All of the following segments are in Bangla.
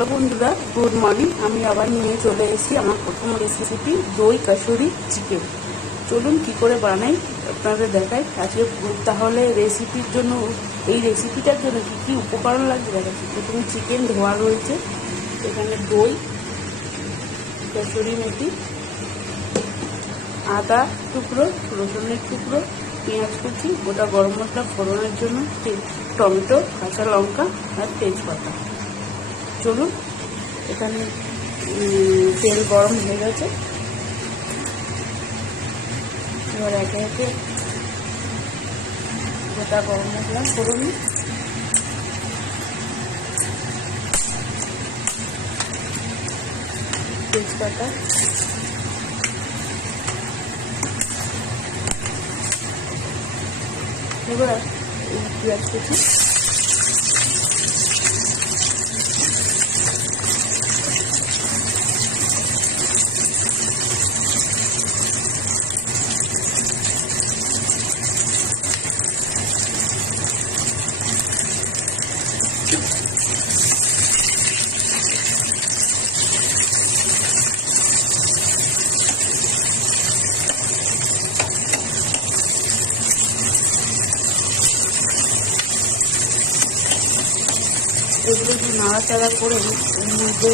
হ্যালো বন্ধুরা, গুড মর্নিং। আমি আবার নিয়ে চলে এসেছি আমার প্রথম রেসিপি দই কাসুরি চিকেন। চলুন কি করে বানাই আপনাদের দেখাই আজকে। তাহলে রেসিপির জন্য, এই রেসিপিটার জন্য কী কী উপকরণ লাগবে দেখাচ্ছি। প্রথমে চিকেন ধোয়া রয়েছে, এখানে দই, কাসুরি মেথি, আদা টুকরো, রসুনের টুকরো, পেঁয়াজ কুচি, গোটা গরম মশলা ফোড়নের জন্য, টমেটো, কাঁচা লঙ্কা আর তেজপাতা। চলুন, এখানে তেল গরম হয়ে গেছে, এবার একে একে গোটা গরম মশলা ফোড়ন, তেজপাতা, এবার পেঁয়াজ কুচি, এগুলো একটু নাড়াচাড়া করে এর মধ্যে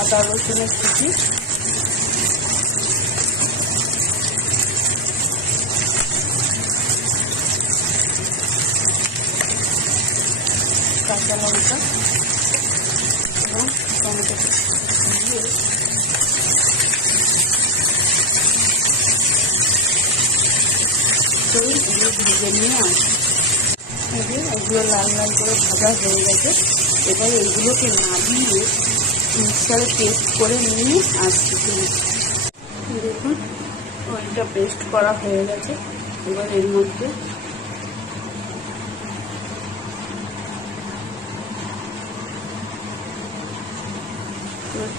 আদা রসুনের কুচি, কাঁচা লঙ্কা এবং টমেটো দিয়ে এগুলো ভেজে নিয়ে আসি। এগুলো লাল লাল করে ভাজা হয়ে গেছে, এবার এইগুলোকে নামিয়ে মিক্সারে পেস্ট করে নিয়ে আসছি। দেখুন ওইটা পেস্ট করা হয়ে গেছে, এবার এর মধ্যে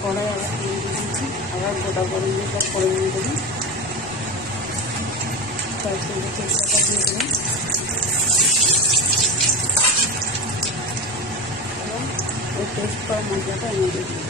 কড়াই আবার দিয়ে দিচ্ছি, আবার গোটা গরম মশলা করে নিয়ে দেবেন, তারপরে তেজপাতা দিয়ে দেবেন এবং ওই পেস্ট করা মশলাটা এনে দিয়ে দেবেন।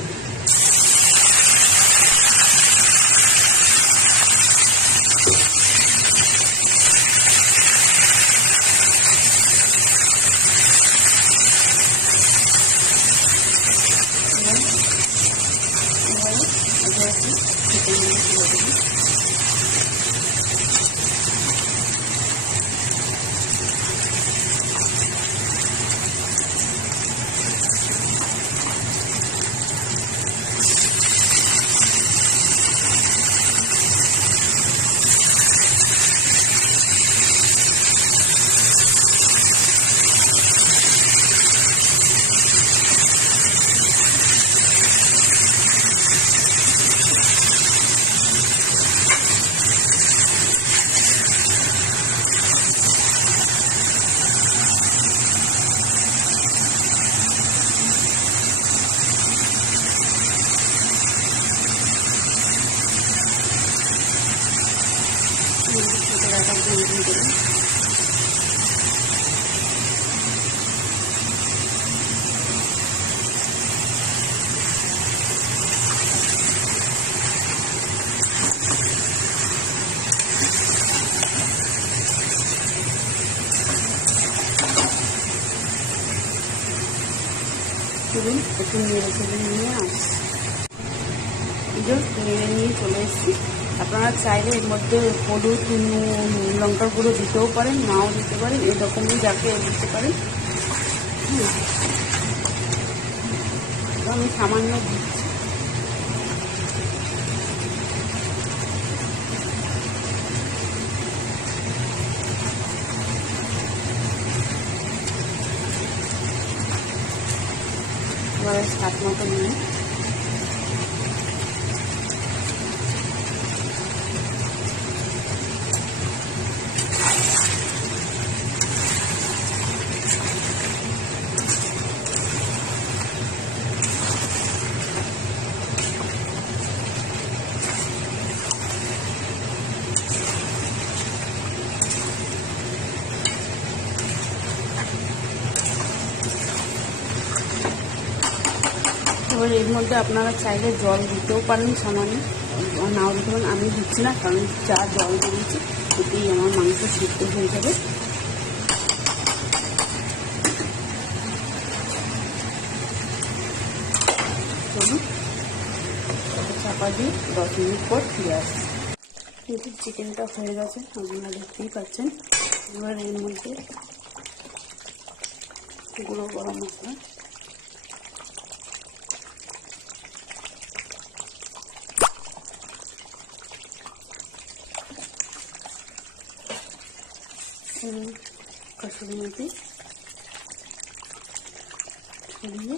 চলুন একটু নেড়ে চলে নিয়ে আসি। নেড়ে নিয়ে চলে এসেছি। আপনারা চাইলে এর মধ্যে হলুদ, লঙ্কার গুঁড়ো দিতেও পারেন, নাও দিতে পারেন, এরকমই যাকে দিতে পারেন। আমি সামান্য দিচ্ছি। এবারে স্বাদ মতো নিয়ে এবার এর মধ্যে আপনারা চাইলে জল দিতেও পারেন সামান্য, নাও দিতে পারেন। আমি দিচ্ছি না, কারণ যা জল দিয়েছি এতেই আমার মাংস সিদ্ধ হয়ে যাবে। চলুন চাপা দিয়ে 10 মিনিট পর ফিরে আসছি। কিন্তু চিকেনটা হয়ে গেছে, আপনারা দেখতেই পাচ্ছেন। এবার এর মধ্যে গুঁড়ো গরম মশলা, কসুরি মেথি ছড়িয়ে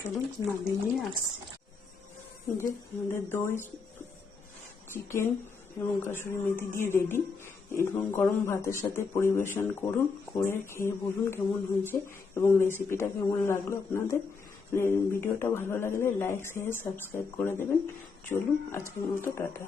চলুন নামিয়ে নিয়ে আসছি। যে আমাদের দই, চিকেন এবং কসুরি মেথি দিয়ে রেডি। এবং গরম ভাতের সাথে পরিবেশন করুন, করে খেয়ে বলুন কেমন হয়েছে এবং রেসিপিটা কেমন লাগলো আপনাদের। ভিডিওটা ভালো লাগলে লাইক, শেয়ার, সাবস্ক্রাইব করে দেবেন। চলুন আজকের মতো টাটা।